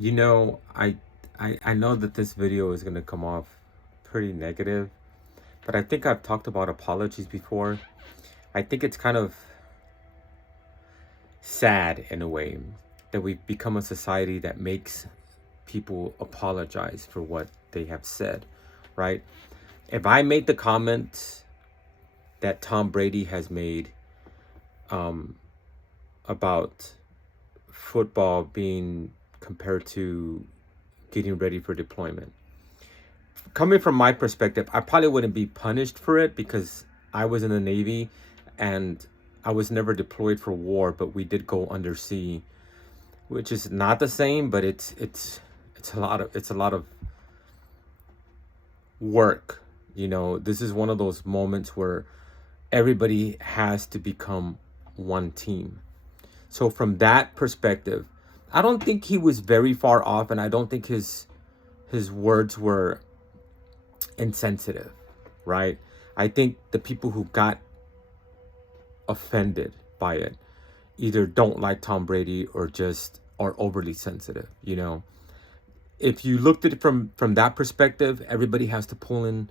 You know, I know that this video is gonna come off pretty negative, but I think I've talked about apologies before. I think it's kind of sad in a way that we've become a society that makes people apologize for what they have said, right? If I made the comment that Tom Brady has made um, about football being compared to getting ready for deployment, coming from my perspective, I probably wouldn't be punished for it because I was in the Navy and I was never deployed for war, but we did go undersea, which is not the same, but it's a lot of work. You know, this is one of those moments where everybody has to become one team. So from that perspective, I don't think he was very far off, and I don't think his words were insensitive, right? I think the people who got offended by it either don't like Tom Brady or just are overly sensitive, you know. If you looked at it from that perspective, everybody has to pull in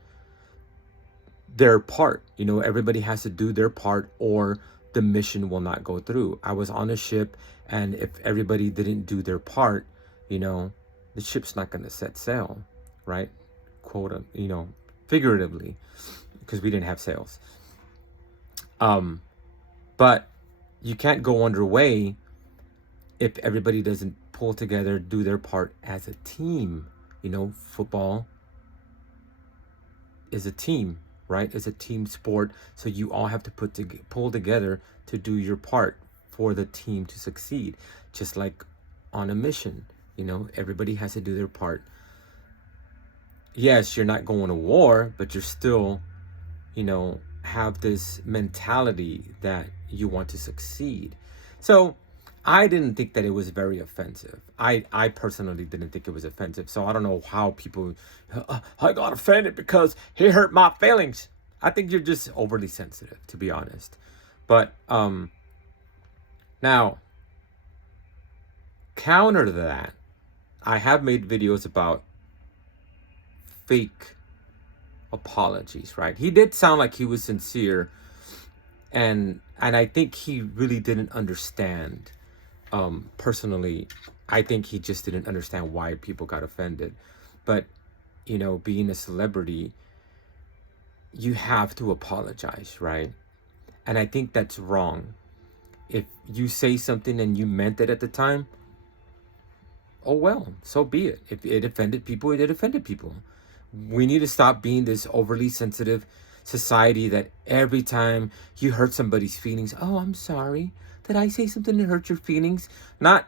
their part. You know, everybody has to do their part or the mission will not go through. I was on a ship, and if everybody didn't do their part, you know, the ship's not going to set sail, right? Quote, figuratively, because we didn't have sails. Um, but you can't go underway if everybody doesn't pull together, do their part as a team. You know, football is a team, right? It's a team sport, so you all have to pull together to do your part for the team to succeed. Just like on a mission, you know, everybody has to do their part. Yes, you're not going to war, but you're still, you know, have this mentality that you want to succeed. So I didn't think that it was very offensive. I personally didn't think it was offensive. So I don't know how people, I got offended because he hurt my feelings. I think you're just overly sensitive, to be honest. But now, counter to that, I have made videos about fake apologies, right? He did sound like he was sincere, and I think he really didn't understand. Personally, I think he just didn't understand why people got offended. But you know, being a celebrity, you have to apologize, right? And I think that's wrong. If you say something and you meant it at the time, oh well, so be it. If it offended people, it offended people. We need to stop being this overly sensitive society that every time you hurt somebody's feelings, oh, I'm sorry. Did I say something that hurt your feelings? Not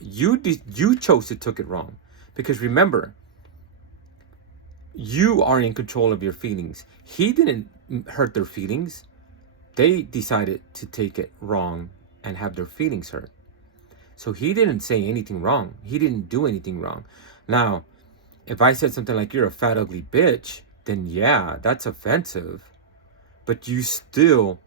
you chose to took it wrong. Because remember, you are in control of your feelings. He didn't hurt their feelings. They decided to take it wrong and have their feelings hurt. So he didn't say anything wrong. He didn't do anything wrong. Now, if I said something like, you're a fat, ugly bitch, then yeah, that's offensive. But you still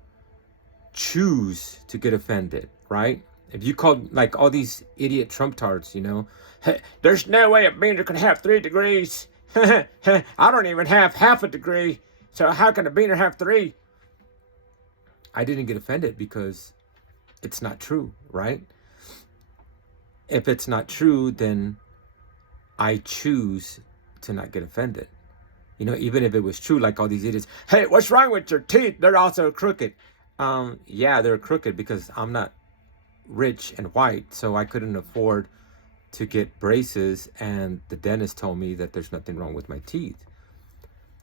choose to get offended, right? If you called like all these idiot Trump tards, you know, hey, there's no way a beaner can have 3 degrees. I don't even have half a degree. So how can a beaner have 3? I didn't get offended because it's not true, right? If it's not true, then I choose to not get offended. You know, even if it was true, like all these idiots, hey, what's wrong with your teeth? They're also crooked. Yeah, they're crooked because I'm not rich and white, so I couldn't afford to get braces, and the dentist told me that there's nothing wrong with my teeth.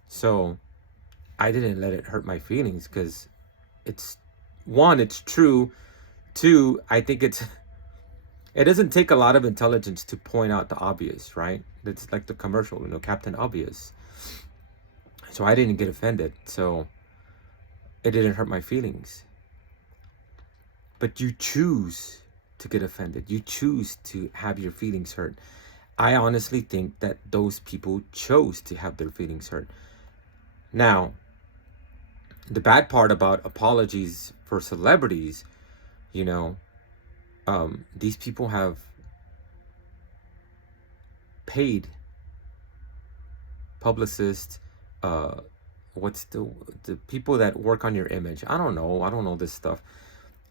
So I didn't let it hurt my feelings because it's one, it's true. Two, I think it doesn't take a lot of intelligence to point out the obvious, right? It's like the commercial, you know, Captain Obvious. So I didn't get offended. So it didn't hurt my feelings. But you choose to get offended. You choose to have your feelings hurt. I honestly think that those people chose to have their feelings hurt. Now, the bad part about apologies for celebrities, you know, these people have paid publicists, what's the people that work on your image? I don't know this stuff.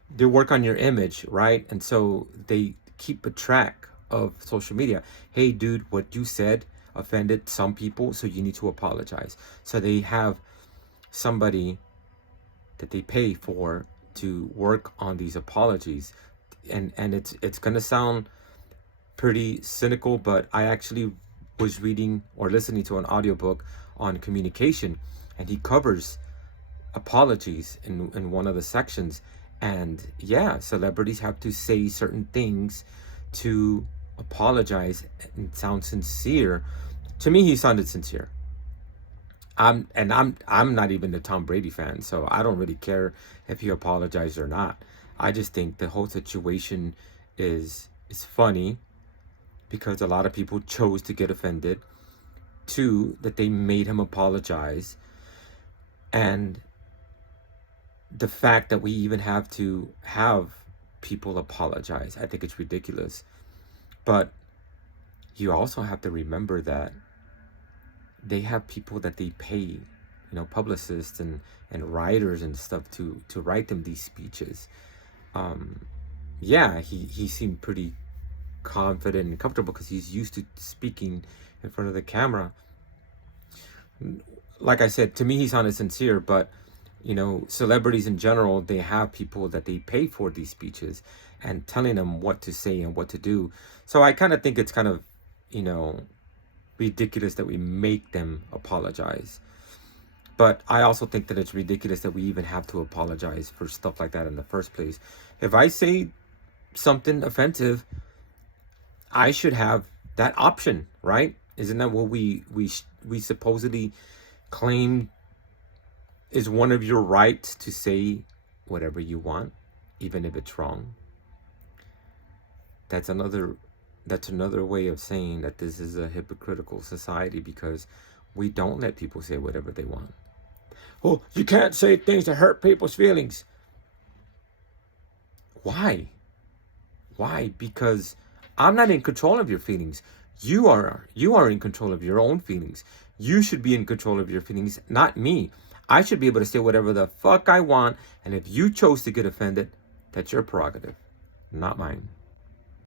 They work on your image, right? And so they keep a track of social media. Hey dude, what you said offended some people, so you need to apologize. So they have somebody that they pay for to work on these apologies. And it's gonna sound pretty cynical, but I actually was reading or listening to an audiobook on communication, and he covers apologies in one of the sections. And yeah, celebrities have to say certain things to apologize and sound sincere. To me, he sounded sincere. I'm not even a Tom Brady fan, so I don't really care if he apologized or not. I just think the whole situation is funny because a lot of people chose to get offended. Two, that they made him apologize. And the fact that we even have to have people apologize, I think it's ridiculous. But you also have to remember that they have people that they pay, publicists and writers and stuff to write them these speeches. Yeah, he seemed pretty confident and comfortable because he's used to speaking in front of the camera. Like I said, to me he sounded sincere, but celebrities in general, they have people that they pay for these speeches and telling them what to say and what to do. So I kind of think it's kind of, ridiculous that we make them apologize. But I also think that it's ridiculous that we even have to apologize for stuff like that in the first place. If I say something offensive, I should have that option, right? Isn't that what we supposedly claim is one of your rights, to say whatever you want, even if it's wrong? That's another way of saying that this is a hypocritical society, because we don't let people say whatever they want. Oh, you can't say things that hurt people's feelings. Why? Because I'm not in control of your feelings. You are in control of your own feelings. You should be in control of your feelings, not me. I should be able to say whatever the fuck I want, and if you chose to get offended, that's your prerogative, not mine.